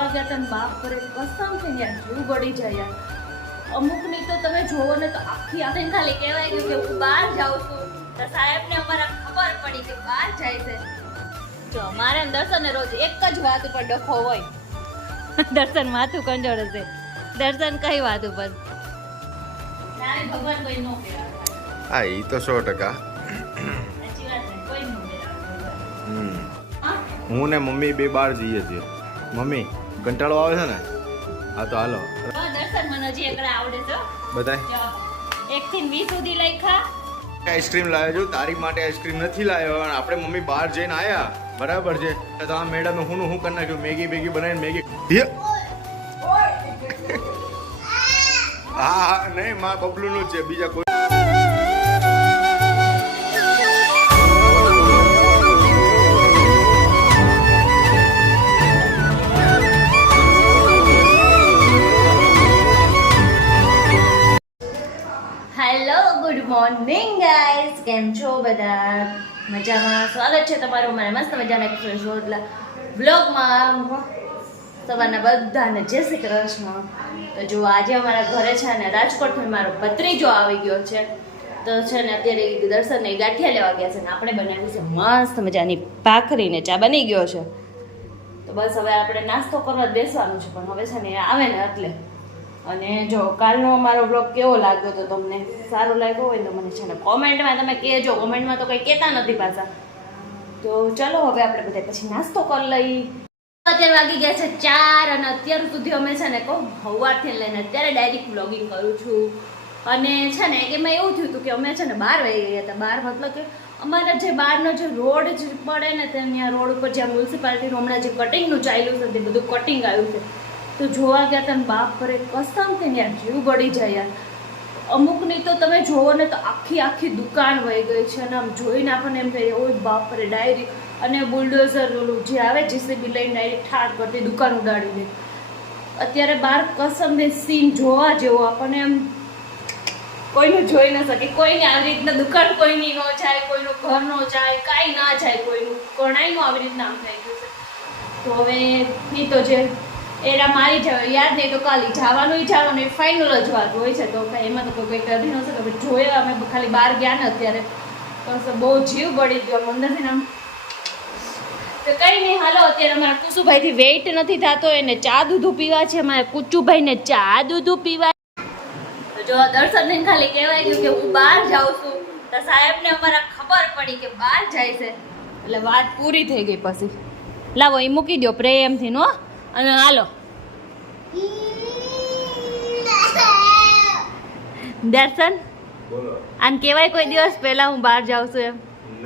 જોવા ગયા હતા ને બાપ રે કસમ છે યાર જીવ બળી જાય યાર. અમુકની તો તમે જોવો ને તો આખી આખી ખાલી કહેવાય ગયું કે હું બહાર જાઉં છું તો સાહેબને અમારા ખબર પડી કે બહાર જાય છે. જો મારે દર્શન રોજ એક જ વાત ઉપર ડખો હોય. દર્શન માથું કંજોળ છે. દર્શન કઈ વાત ઉપર ભગવાન કોઈ નો કહેવાય. હા એ તો 100%. સાચી વાત ને કોઈ નો કહેવાય. હું ને મમ્મી બે બાર જઈએ છીએ. મમ્મી કંટાળો આવે છે ને? હા તો હાલો. દર્શન મને હજી એકડા આવડે છે બધાય 1 થી 20 સુધી લખ્યા. આઈસ્ક્રીમ લાવ્યો છું. તારી માટે આઈસ્ક્રીમ નથી લાવ્યો. અને આપણે મમ્મી બહાર જઈને આયા બરાબર છે તો આ મેડમે હું કરી નાખ્યું મેગી બનાવીને મેગી. હા હા નહીં માં બબલુનું જ છે બીજા કોઈ. હેલો ગુડ મોર્નિંગ ગાઈઝ, કેમ છો બધા? મજામાં? સ્વાગત છે તમારું મારા મસ્ત મજાના એક બ્લોગમાં. સવારના બધાને જય શ્રી કૃષ્ણ. તો જો આજે અમારા ઘરે છે ને રાજકોટથી મારો ભત્રીજો આવી ગયો છે. તો છે ને અત્યારે દર્શનને ગાંઠિયા લેવા ગયા છે ને આપણે બનાવી છે મસ્ત મજાની ભાખરી ને ચા બની ગયો છે. તો બસ હવે આપણે નાસ્તો કરવા બેસવાનું છે પણ હવે છે ને આવે ને એટલે. અને જો કાલનો અમારો બ્લોગ કેવો લાગ્યો તો તમને સારો લાગ્યો હોય તો મને છે ને કોમેન્ટમાં તમે કહેજો. કોમેન્ટમાં તો કંઈ કહેતા નથી પાછા. તો ચલો હવે આપણે બધા પછી નાસ્તો કરી લઈ. અત્યારે વાગી ગયા છે 4 અને અત્યાર સુધી અમે છે ને કહું સવારથી લઈને અત્યારે ડાયરેક્ટ બ્લોગિંગ કરું છું. અને છે ને એમાં એવું થયું હતું કે અમે છે ને 12 વાગી ગયા હતા. 12 મતલબ કે અમારા જે બહારનો જે રોડ જ પડે ને ત્યાં રોડ ઉપર જ્યાં મ્યુનિસિપાલિટીનું હમણાં જે કટિંગનું ચાલ્યું છે તે બધું કટિંગ આવ્યું છે. તો જોવા ગયા હતા ને બાપ રે કસમ કે યાર જીવ બળી જાય યાર. અમુકની તો તમે જોવો ને તો આખી દુકાન વહી ગઈ છે અને આમ જોઈને આપણને એમ થાય ઓય બાપ રે ડાયરેક્ટ. અને બુલડોઝર ઓલું જે આવે જેસીબી લઈને ડાયરેક્ટ ઠાર કરતી દુકાન ઉડાડી દે. અત્યારે બહાર કસમ ને સીન જોવા જેવો આપણને એમ કોઈનું જોઈ ન શકે. કોઈને આવી રીતના દુકાન કોઈની ન જાય, કોઈનું ઘર ન જાય, કાંઈ ના જાય, કોઈનું કણાઈનું આવી રીતના આમ થઈ ગયું છે. તો હવે એ તો જે એરા મારી જાય યાદ નહીં તો કાલી જવાનું એ ફાઇનલ જ વાત હોય છે. તો એમાં તો કોઈ કરી ન શકે. જોયા અમે ખાલી બહાર ગયા ને અત્યારે તો બહુ જીવ બળી ગયો અંદરથી આમ. તો કંઈ નહીં હાલો અત્યારે અમારા કુસુભાઈથી વેઇટ નથી થતો એને ચા દૂધું પીવા છે. અમારા કુચુભાઈને ચા દૂધું પીવા. તો જો દર્શનને ખાલી કહેવાય ગયું કે હું બહાર જાઉં છું તો સાહેબને અમારા ખબર પડી કે બહાર જાય છે એટલે વાત પૂરી થઈ ગઈ. પછી લાવો એ મૂકી દો પ્રેમથી નો. અને હાલો દર્શન બોલો આને કહેવાય કોઈ દિવસ પહેલા હું બહાર જાઉં છું એમ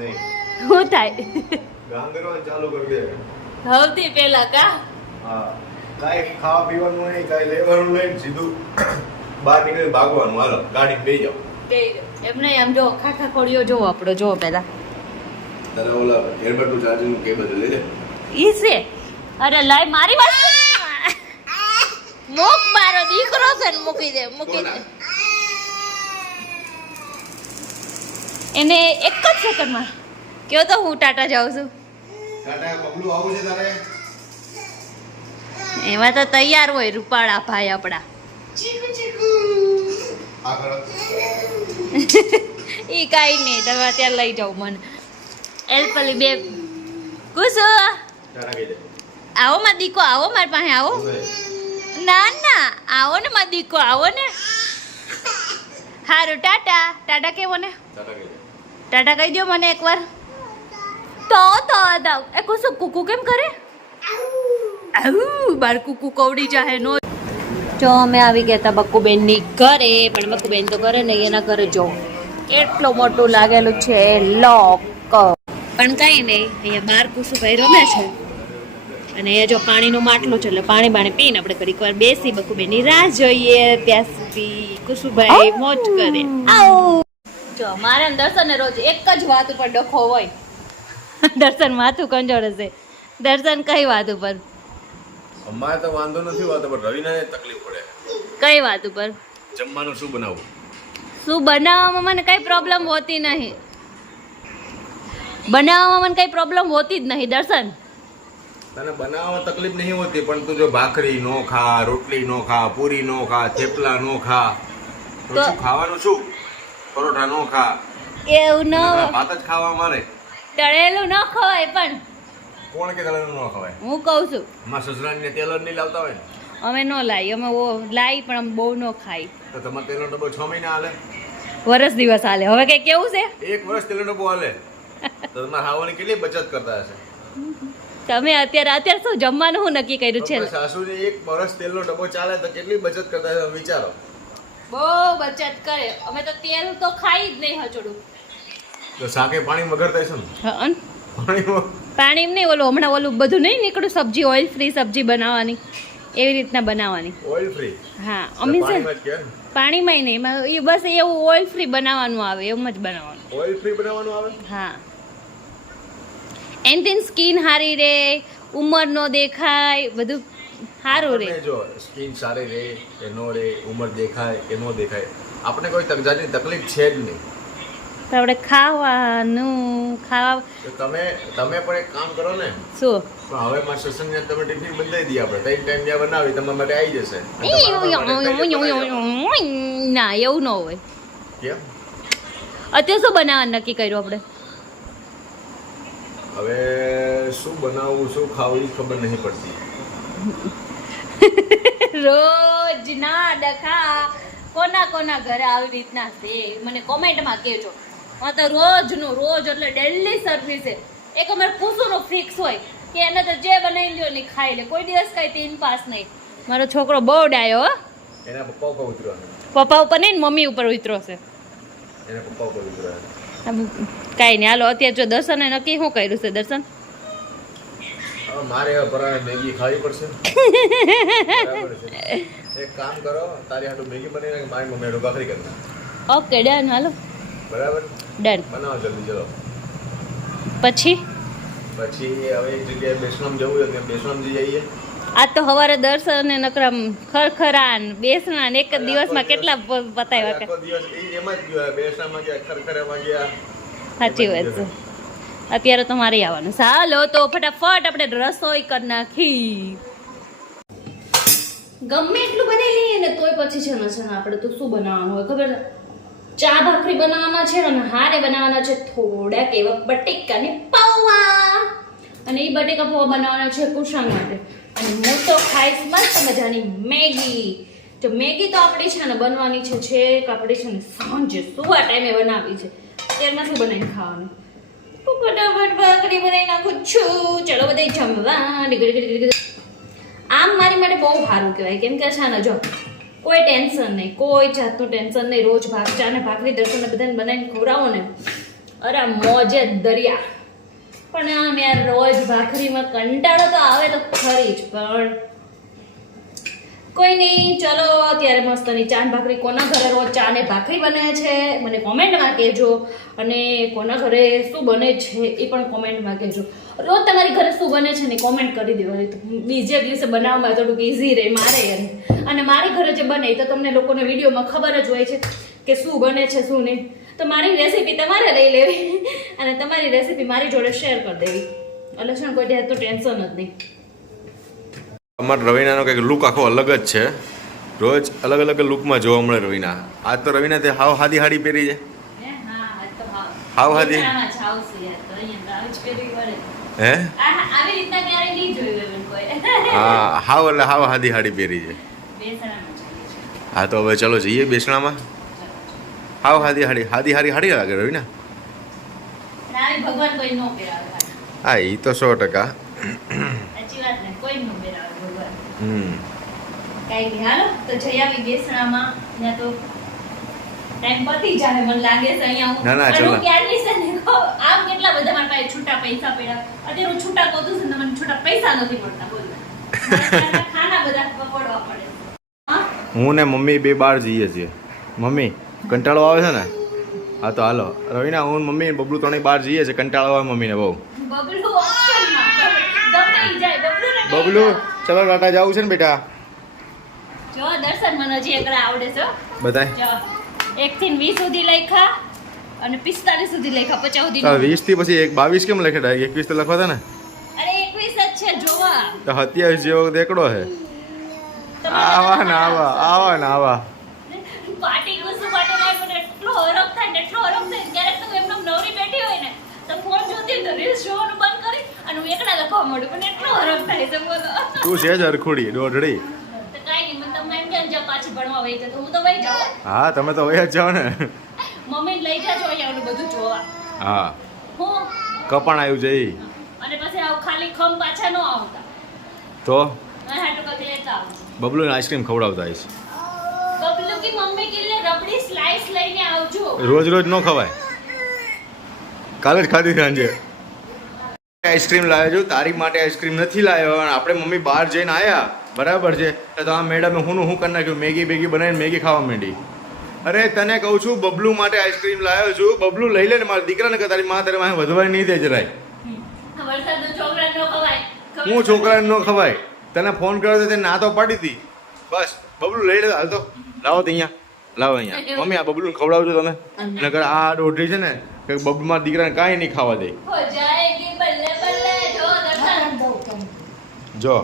નહીં શું થાય? ગાંગરવાનું ચાલુ કરી દે. સૌથી પહેલા કા હા કાંઈ ખાવા પીવાનું નહીં કાંઈ લેવાનું નહીં સીધું બહાર નીકળી ભાગવાનું. હાલો ગાડી બેસી જાઓ. એમ નહીં આમ જો ખાખા ખોડીઓ જોવો આપણો જોવો પહેલા તારે ઓલા એરબડનું ચાર્જિંગનું કેબલ લઈ લે. ઈ છે. અરે લાય મારી વાત મૂક મારો દીકરો છે ને મૂકી દે એને એક જ સેકન્ડમાં કયો તો હું ટાટા જાઉં છું. ટાટા બબલું આવું છે તારે? એમાં તો તૈયાર હોય રૂપાળા ભાઈ આપણા. આ કરો. ઈ કાંઈ નહીં તમે અત્યારે લઈ જાઓ મને. એલ્પલી બે કુસુ ટાટા કહી દે. આવો માં દીકો આવો મારી પાસે આવો. ના ના આવો ને માં દીકો આવો ને. હારું ટાટા કેવો ને ટાટા કહી દે. ટાટા કહી દો મને એકવાર. તો એ કુસુ કુકુ કેમ કરે? આવું બાર કુકુ કવડી જાહે નો. જો અમે આવી ગયા હતા બક્કુબેનની ઘરે પણ બક્કુબેન તો ઘરે નહીં એના ઘરે જો કેટલું મોટું લાગેલું છે લોક. પણ કઈ નહીં અહીંયા બાર કુસુભાઈ રમે છે અને અહીંયા જો પાણીનું માટલું છે એટલે પાણી પીને આપણે ઘડીક વાર બેસી બકુબેનની રાહ જોઈએ ત્યાં સુધી કુસુભાઈ મોજ કરે. જો મારે દર્શનને રોજ એક જ વાત ઉપર ડખો હોય. દર્શન માથું કંજોળ છે. દર્શન કઈ વાત ઉપર? અમારે તો વાંધો નથી હોતો પણ રવિનાને તકલીફ પડે. કઈ વાત ઉપર? જમવાનું શું બનાવવું? શું બનાવવામાં મને કઈ પ્રોબ્લેમ હોતી નહીં. બનાવવામાં મને કઈ પ્રોબ્લેમ હોતી જ નહીં દર્શન. તને બનાવવામાં તકલીફ નહીં હોતી, પણ તું જો ભાખરી નો ખા, રોટલી નો ખા, પૂરી નો ખા, થેપલા નો ખા, તો શું ખાવાનું શું? પરોઠા નો ખા, એવું ન ભાત જ ખાવા મારે. તળેલું ન ખવાય. પણ કોણ કે તળેલું ન ખવાય? હું કહું છું અમારા સસરાને તેલ જ નહીં લાવતા હોય ને, અમે ન લાવી, અમે લાવી પણ અમે બહુ ન ખાઈ. તો તમારે તેલનો ડબ્બો 6 મહિના હાલે, વરસ દિવસ હાલે. હવે કઈ કેવું છે? 1 વર્ષ તેલનો ડબ્બો હાલે, તો તમારે ખાવાની કેટલી બચત કરતા હશે? તમે અત્યારે શું જમવાનું હું નક્કી કર્યું છે? તમારા સાસુને 1 વર્ષ તેલનો ડબ્બો ચાલે તો કેટલી બચત કરતા હશે વિચારો. બહુ બચત કરે. અમે તો તેલ તો ખાઈ જ નહીં હચોડું. તો શાકે પાણી વગર થાય છે ને? પાણી નહીં, હમણાં ઓલું બધું નહીં નીકળ્યું, સબ્જી ઓઇલ ફ્રી સબ્જી બનાવવાની, એવી રીતના બનાવવાની. Oil free? હા, અમે છે પાણીમાં જ કે ને? પાણીમાં નહીં, એ બસ એવું ઓઇલ ફ્રી બનાવવાનું આવે, એમ જ બનાવવાનું. ઓઇલ ફ્રી બનાવવાનું આવે? હા, એનથી સ્કિન સારી રહે, ઉંમર નો દેખાય, બધું સારું રહે. જો સ્કિન સારી રહે કે નો રહે, ઉંમર દેખાય કે નો દેખાય, આપણે કોઈ જાતની તકલીફ છે જ નહીં. તો આપણે ખાવાનું તો તમે પણ એક કામ કરો ને. શું? પણ હવે મારા સસનને તમે ટિફિન બદલાઈ દી, આપણે 3 ટાઈમ જ્યાં બનાવી તમારા માટે આવી જશે. ના, એવું ન હોય. કેમ? અત્યારે શું બનાવવાનું નક્કી કર્યું આપણે? હવે શું બનાવવું, શું ખાવું એ ખબર નહીં પડતી. રોજ ના ડખા કોના કોના ઘરે આવી રીતના છે મને કોમેન્ટમાં કહેજો. તો રોજનું રોજ એટલે ડેલી સર્વિસ છે. એક અમારે પૂછુંનો ફિક્સ હોય કે એને તો જે બનાવી લ્યો ને ખાઈ લે, કોઈ દિવસ કઈ 3 પાસ નહીં. મારો છોકરો બહુ ડાયો હો. એના પપ્પા ઉપર ઉતર્યો છે. પપ્પા ઉપર નહીં, મમ્મી ઉપર ઉતરો છે. એના પપ્પા ઉપર ઉતર્યો છે. કાંઈ નહીં, હાલો અત્યારે જો દર્શને નક્કી શું કર્યું છે? દર્શન મારે હવે પરાણે મેગી ખાવી પડશે. બરાબર છે. એક કામ કરો, તારી હાટુ મેગી બની નાખ, મારી મમ્મી હાટુ ભાખરી કરી નાખ. Okay, done. હાલો, બરાબર, ડન. બનાવો જલ્દી, ચલો. પછી હવે એક જગ્યાએ બેસણામ જવું છે, ત્યાં બેસણામ જઈ આવીએ. આજ તો સવારે દર્શન ને નકરમ ખરખરાન બેસણા એક જ દિવસમાં કેટલા પતાવ્યા કે? આખો દિવસ એમ જ ગયો, બેસણામાં ગયા, ખરખરામાં ગયા. સાચી વાત છે. અત્યારે તો મારે આવવાનું. ચાલો તો ફટાફટ આપણે રસોઈ કરી નાખી. ગમે એટલું બનાવી લઈએ ને તોય પછી છે ને આપણે તો શું બનાવવાનું હોય ખબર છે? ચા ભાખરી બનાવવાના છે અને હારે બનાવવાના છે થોડાક એવા બટેકાની પૌવા. અને એ બટેકા પૌવા બનાવવાના છે કુશાન માટે. અને હું તો ખાઈશ મસ્ત મજાની મેગી. તો મેગી તો આપણી છે ને બનવાની છે છેક આપણે છે ને સાંજે સુવા ટાઈમે બનાવી છે. અત્યારમાં શું બનાવીને ખાવાનું? ફટાફટ ભાખરી બનાવી નાખું છું. ચલો બધા જમવા. આમ મારી માટે બહુ સારું કહેવાય, કેમ કે છે ને જો કોઈ ટેન્શન નહીં, કોઈ જાતનું ટેન્શન નહીં. રોજ ચા ને ભાખરી દર્શનને બધાને બનાવીને ખવડાવો ને, અરે મોજે દરિયા. પણ આમ યાર રોજ ભાખરીમાં કંટાળો તો આવે તો ખરી જ, પણ કોઈ નહીં. ચલો અત્યારે મસ્તની ચા ને ભાખરી. કોના ઘરે રોજ ચા ને ભાખરી બને છે મને કોમેન્ટમાં કહેજો, અને કોના ઘરે શું બને છે એ પણ કોમેન્ટમાં કહેજો. રોજ તમારી ઘરે શું બને છે ને કોમેન્ટ કરી દેવાની, તો બીજે દિવસે બનાવવામાં થોડુંક ઇઝી રહે મારે યાર. અને મારી ઘરે જે બને તો તમને લોકોને વિડીયોમાં ખબર જ હોય છે કે શું બને છે શું નહીં. તો મારી રેસીપી તમારે લઈ લેવી અને તમારી રેસીપી મારી જોડે શેર કરી દેવી, એટલે છે ને કોઈ તો ટેન્શન જ નહીં. અમારા રવિનાનો કંઈક લુક આખો અલગ જ છે. રોજ અલગ અલગ લુકમાં જોવા મળે રવિના. આજ તો રવિના તે હાવ હાદી હાડી પહેરી છે. હાવ હાદી હે? હા, હાવ એટલે હાવ હાદી હાડી પહેરી છે. હા તો હવે ચલો જઈએ બેસણામાં. હાવ હાદી હાડી લાગે રવિના. ભગવાન કોઈ નો પહેરાવે. હા એ તો 100%. સાચી વાત ને, કોઈ નો પહેરાવે ભગવાન. કઈ નહીં, હાલો તો જઈ આવી બેસણામાં. ત્યાં તો ટાઈમ પતી જાય મને લાગે છે અહીંયા. ના ના ચલો. ક્યારની છે ને આમ કેટલા બધા મારા પાસે છૂટા પૈસા પડ્યા. અત્યારે હું છૂટા કહું છું ને, મને છૂટા પૈસા નથી પડતા. બોલ ખાના બધા પકડવા પડે. હું ને મમ્મી બે બહાર જઈએ છીએ. મમ્મી કંટાળો આવે છે ને? હા તો હાલો રવિના, હું મમ્મી બબલુ ત્રણેય બહાર જઈએ છીએ. કંટાળો આવે મમ્મીને બહુ. બબલુ ચલો ટાટા જવું છે ને બેટા? જો દર્શન મને હજી એકડા આવડે છે બતાય. જો 1 થી 20 સુધી લખ્યા અને 45 સુધી લખ્યા, 50 સુધી 20 થી પછી 22 કેમ લખે? 21 તો લખવા હતા ને? અરે 21 જ છે જોવા. તો 27 જેવો દેકડો હે. આવા ને આવા પાર્ટી ગુસ્સુ માટે લાઈફ મને એટલો હરખ થાય ને એટલો હરખ થાય ક્યારેક તો એમનો નવરી બેઠી હોય ને તો ફોન જોતી હોય તો રીલ્સ જોવાનું બંધ કરી અને હું એકલા લખવા માંડું પણ એટલો હરખ થાય છે બોલો. તું છે જ હરખુડી દોઢડી. તો કાઈ નહીં મને તમે એમ કે જા પાછી ભણવા વહી જાય તો હું તો વહી જાઉં. હા તમે તો વયા જ જાઓ ને. મમ્મી લઈ જાજો અહીંયા ઓલું બધું જોવા. હા હું કપાણ આવ્યું છે ઈ. અને પછી આવ ખાલી ખમ પાછા ન આવતા. તો અને હાટુ કઈ લેતા આવું. બબલુને આઈસ્ક્રીમ ખવડાવતા આવીશ. બબલુ કી મમ્મી કે લે રબડી સ્લાઈસ લઈને આવજો. રોજ રોજ ન ખવાય. કાલે જ ખાધી સાંજે આઈસ્ક્રીમ લાવ્યો છું. તારી માટે આઈસ્ક્રીમ નથી લાવ્યો અને આપણે મમ્મી બહાર જઈને આવ્યા બરાબર છે તો આ મેડમે હું કરી નાખ્યું મેગી બનાવીને મેગી ખાવા માંડી. અરે તને કહું છું બબલુ માટે આઈસ્ક્રીમ લાવ્યો છું. બબલુ લઈ લે ને મારા દીકરાને કે તારી માં તારે વાંહે વધવાય નહીં દે જરાય. વરસાદનો છોકરા ન ખવાય. હું છોકરાને ન ખવાય. તને ફોન કર્યો તો તે ના તો પાડી હતી. બસ બબલુ લઈ લે હાલ તો લાવો તો અહીંયા લાવો અહીંયા મમ્મી આ બબલુને ખવડાવજો તમે. નકર આ દોઢી છે ને કે બબલુ મારા દીકરાને કાંઈ નહીં ખાવા દે. હો જાયેગી બલ્લે બલ્લે જો દર્શન. જો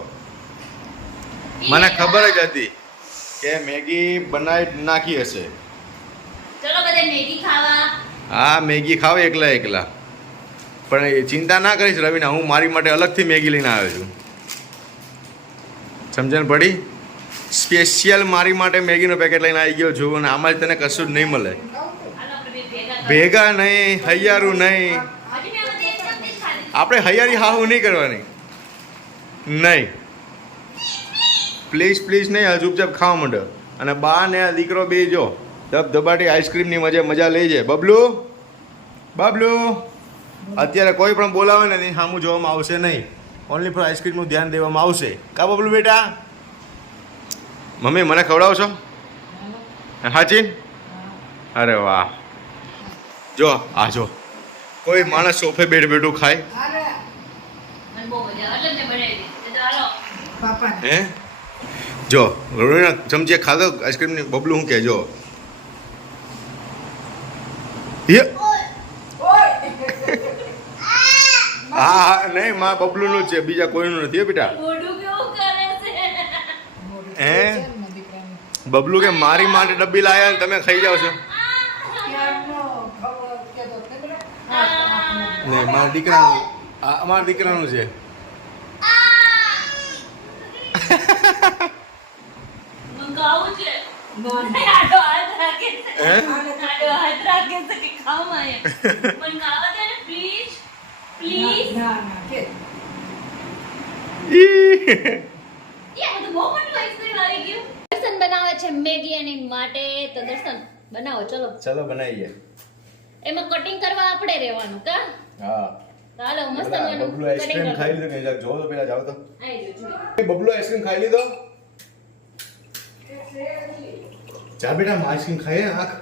મને ખબર જ હતી કે મેગી બનાવી નાખી હશે. ચલો બધે મેગી ખાવા. હા મેગી ખાવ એકલા પણ એ ચિંતા ના કરીશ રવિના હું મારી માટે અલગથી મેગી લઈને આવ્યો છું. સમજણ પડી? સ્પેશિયલ મારી માટે મેગીનો પેકેટ લઈને આવી ગયો છું અને આમાં જ તને કશું જ નહીં મળે. હાલો આપણે ભેગા ભેગા નહીં હૈયારું નહીં. હજી મેં બધે એક ચમચી જ ખાધી. આપણે હૈયારી હાહુ નહીં કરવાની નહીં. પ્લીઝ નહીં આ ચૂપચાપ ખાવા માંડો અને બા ને આ દીકરો બે જો ધબધબાટી આઈસ્ક્રીમની મજા લઈ જાય. બબલુ અત્યારે કોઈ પણ બોલાવે ને એની સામું જોવામાં આવશે નહીં. ઓનલી ફોર આઈસ્ક્રીમનું ધ્યાન દેવામાં આવશે. કા બબલુ બેટા? મમ્મી મને ખવડાવશો? હાચી? અરે વાહ જો કોઈ માણસ સોફે બેઠું ખાય. મને બહુ મજા આવે એટલે મેં બનાવી દીધી. તો હાલો. હે જો રોણીના ચમચી ખાધો આઈસ્ક્રીમની. બબલુ હું કહેજો હા નહીં માં બબલુનું જ છે બીજા કોઈનું નથી બેટા. મોઢું કેવું કરે છે. હે બબલુ કે મારી માટે ડબ્બી લાયા ને તમે ખાઈ જાવ છો. નહીં મારા દીકરાનું અમારા દીકરાનું છે. મંગાવું છે. આડો હાથ રાખે છે. હે આડો હાથ રાખે છે કે ખાવા એ. મંગાવા દે ને પ્લીઝ. યા તો બહુ મોટું આઈસ્ક્રીમ આવી ગયું. દર્શન બનાવે છે મેગી એની માટે તો દર્શન બનાવો ચલો બનાવીએ. એમાં કટિંગ કરવા આપણે રહેવાનું કા હા ચાલો મસ્ત બબલુ આઈસ્ક્રીમ ખાઈ લીધો કે જો તો પેલા જાવ તો આઈ જો બબલુ આઈસ્ક્રીમ ખાઈ લીધો. જા બેટા આઈસ્ક્રીમ ખાઈએ આખ.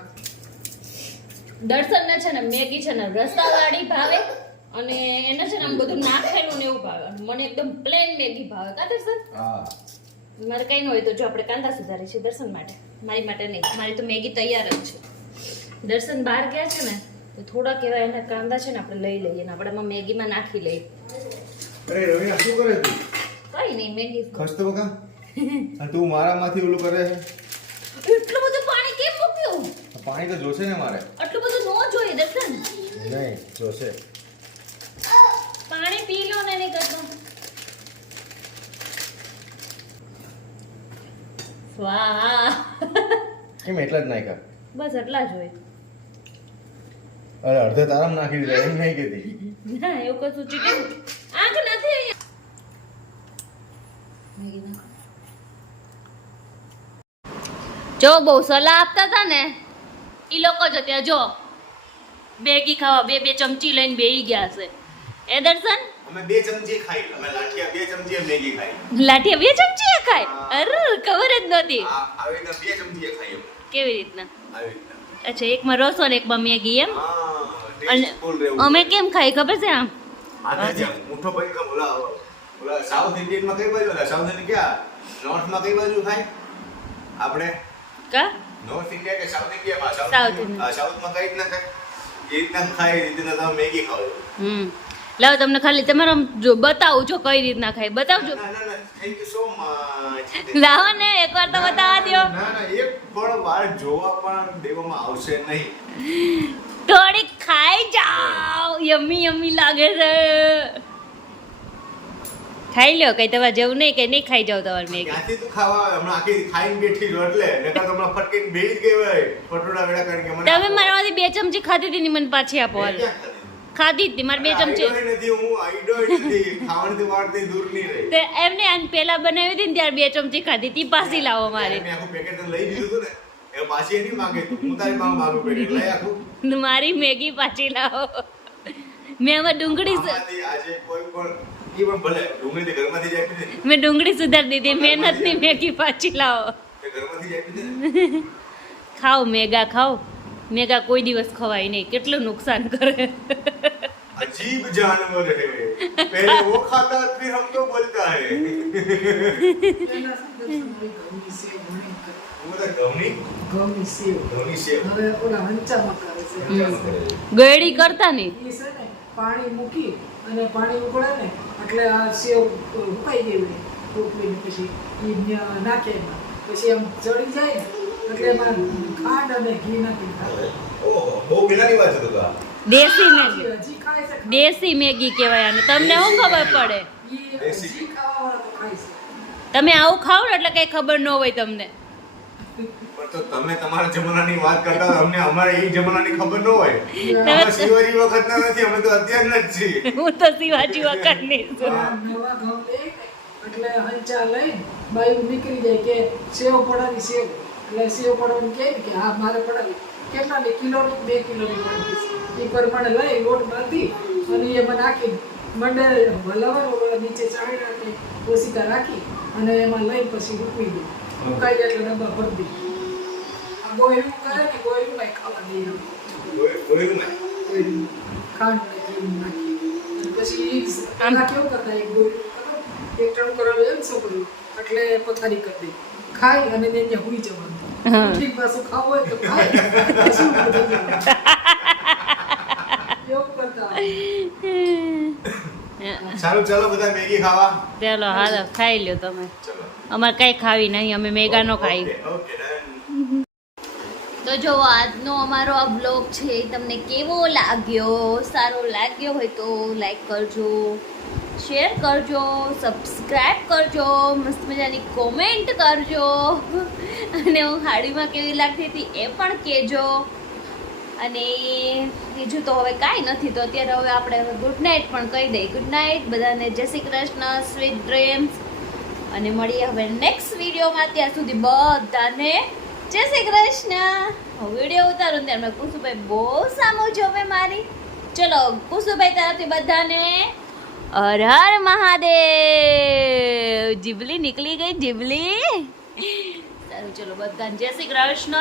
દર્શન ને છે ને મેગી છે ને રસાવાળી ભાવે અને એને છે ને આમ બધું નાખેલું ને એવું ભાવે અને મને એકદમ પ્લેન મેગી ભાવે કા દર્શન? હા મારે કઈ ન હોય તો જો આપણે કાંદા સુધારીશું દર્શન માટે. મારી માટે નહીં, મારી તો મેગી તૈયાર જ છે. દર્શન બહાર ગયા છે ને તો થોડાક એવા એના કાંદા છે ને આપણે લઈ લઈએ ને આપણે એમાં મેગીમાં નાખી લઈએ. અરે રવિ શું કરે તું? કઈ નહીં મેગી. ખસતો બકા અને તું મારામાંથી ઓલું કરે છે. એટલું બધું પાણી કેમ મૂક્યું? પાણી તો જોશે ને મારે. આટલું બધું ન જોઈએ દર્શન. નહીં જોશે. પાણી પી લો ને નહીં કરતો. વાહ કેમ એટલા જ નાખ્યા? બસ એટલા જ હોય. અરે અડધે તારામ નાખી દીધા એમ નહીં કહેતી. ના એવું કશું ચીટિંગ આંખ નથી અહીંયા. મેગી નાખો. જો બહુ સલાહ આપતા હતા ને ઈ લોકો જ ત્યાં જો મેગી ખાવા બે ચમચી લઈને બેહી ગયા છે. એ દર્શન અમે 2 ચમચી ખાઈ. અમે લાઠિયા 2 ચમચી મેગી ખાઈ. લાઠિયા 2 ચમચી ખાય? અરે ખબર જ નહોતી. આવી રીતના 2 ચમચી ખાઈ. કેવી રીતના? આવી રીતના. અચ્છા એકમાં રસો ને એકમાં મેગી એમ? હા અને ટેસ્ટફુલ રહેવું. અમે કેમ ખાઈ ખબર છે આમ? આ જે મોટો ભાઈ કા બોલા સાઉથ ઇન્ડિયન માં કઈ બાજુ? સાઉથ ઇન્ડિયન ક્યાં? નોર્થ માં કઈ બાજુ ખાય? આપણે કા નોર્થ ઇન્ડિયા કે સાઉથ ઇન્ડિયા માં? South India. સાઉથ માં કઈ રીતના ખાય? એ રીતના ખાય એ રીતના તમે મેગી ખાઓ. લાવો તમને ખાલી તમારે આમ જો બતાવું છો કઈ રીતના ખાય બતાવજો થેન્ક યુ સો મચ. લાવો ને એકવાર તો બતાવવા દ્યો. ના એક પણ વાર જોવા પણ દેવામાં આવશે નહીં. થોડીક ખાઈ જાઓ યમ્મી યમ્મી લાગે છે. ખાઈ લ્યો કઈ તમારે જેવું નહીં કે નહીં ખાઈ જાવ તમારે મેગી. ક્યાંથી તું ખાવા હમણાં આખી ખાઈને બેઠી છો એટલે નકર તો હમણાં ફટકીને બેહી જ ગઈ હોય પટોળા વેડા કરીને કે મને તમે મારામાંથી 2 ચમચી ખાધી હતી ને મને પાછી આપો હાલ. ખાધી જ હતી મારે 2 ચમચી. આઈડોય નથી હું આઈડોય નથી ખાવાની વાળથી દૂર નહીં રહી. તે એમને આને પેલા બનાવી હતી ને ત્યારે 2 ચમચી ખાધી હતી પાછી લાવો મારી. મેં આખું પેકેટ લઈ દીધું હતું ને એ પાછી નહીં માંગે તું હું તારી માં માંગુ પેકેટ લઈ આખું મારી મેગી પાછી લાવો. મેં એમાં ડુંગળી આમાંથી આજે કોઈ પણ ઈ પણ ભલે ડુંગળી તે ઘરમાંથી જ આપી દે ને. મેં ડુંગળી સુધારી દીધી મહેનતની મેગી પાછી લાવો. તે ઘરમાંથી જ આપી દે ને. ખાઓ મેગા ખાઓ. મેગા કોઈ દિવસ ખવાય નહીં કેટલું નુકસાન કરે. अजीब जानवर है पहले वो खाता फिर हम तो बोलता है घवनी सेव ગળી કરતા નહીં. પાણી મૂકી અને પાણી ઉકળે ને એટલે આ સેવ ઉકાઈ ગઈ હોય ટોપલી પછી ઈ નાખે એમાં પછી આમ ચડી જાય ને એટલે એમાં ખાંડ અને ઘી નાખી ખાય. ઓહો બહુ પેલાની વાત છે તો આ. દેશી મેગી હજી ખાય છે દેશી મેગી કહેવાય અને તમને શું ખબર પડે. ઈ હજી ખાવાવાળા તો ખાય છે. તમે આવું ખાઓ ને એટલે કઈ ખબર ન હોય તમને. પણ તો તમે તમારા જમાનાની વાત કરતા હોય અમને અમારે એ જમાનાની ખબર ન હોય તમે અમે શિવાજી વખતના નથી અમે તો અત્યારના જ છીએ હું તો શિવાજી વખતની છું. આ નવા ઘઉં લે એટલે હંચા લઈને બાયું નીકળી જાય કે સેવ પડાવી સેવ એટલે સેવ પડાવવાનું કહે ને કે હા મારે પડાવી કેટલાની કિલોની 2 કિલોની પડાવી એ પ્રમાણે લઈ લોટ બાંધી અને એમાં નાખી મંડે હલાવવાનું નીચે ચાળી નાખી ઓશિકા રાખી અને એમાં લઈ પછી ઉકળી દે ઉકાઈ જાય એટલે ડબ્બા ભરી દે. આ ગોયરું કરે ને ગોયરું માં ખાવા દે બોલ્યું ને ખાંડ નાખી નાખી અને પછી આમ કેવું કરતા એક ગોયરું એક ટણ કરેલું એમ છોકરું એટલે પથારી કરી દે ખાઈ અને ત્યાં હુઈ જવાનું. ઠીક પાછું ખાવું હોય તો ખાય પાછું ઉઠી જવાનું. એવું કરતા સારું ચાલો બધા મેગી ખાવા ચાલો હાલો ખાઈ લ્યો તમે. ચલો અમારે કઈ ખાવી નહીં અમે મેગા નો ખાઈ. Okay done. તો જો આજનો અમારો આ બ્લોગ છે તમને કેવો લાગ્યો સારો લાગ્યો હોય તો લાઈક કરજો શેર કરજો સબસ્ક્રાઈબ કરજો મસ્ત મજાની કોમેન્ટ કરજો અને હું હાડીમાં કેવી લાગતી હતી એ પણ કહેજો. અને બીજું તો હવે કાંઈ નથી તો અત્યારે હવે આપણે ગુડ નાઇટ પણ કહી દઈએ. ગુડ નાઇટ બધાને જય શ્રી કૃષ્ણ સ્વીટ ડ્રીમ્સ અને મળીએ હવે નેક્સ્ટ વિડીયોમાં. ત્યાં સુધી બધાને જય શ્રી કૃષ્ણ. હું વિડીયો ઉતારું ત્યારે મેં કુસુભાઈ બહુ સામો જોવે મારી. ચલો કુસુભાઈ તરફથી બધાને હર હર મહાદેવ. જીબલી નીકળી ગઈ જીબલી. સારું ચલો બધાને જય શ્રી કૃષ્ણ.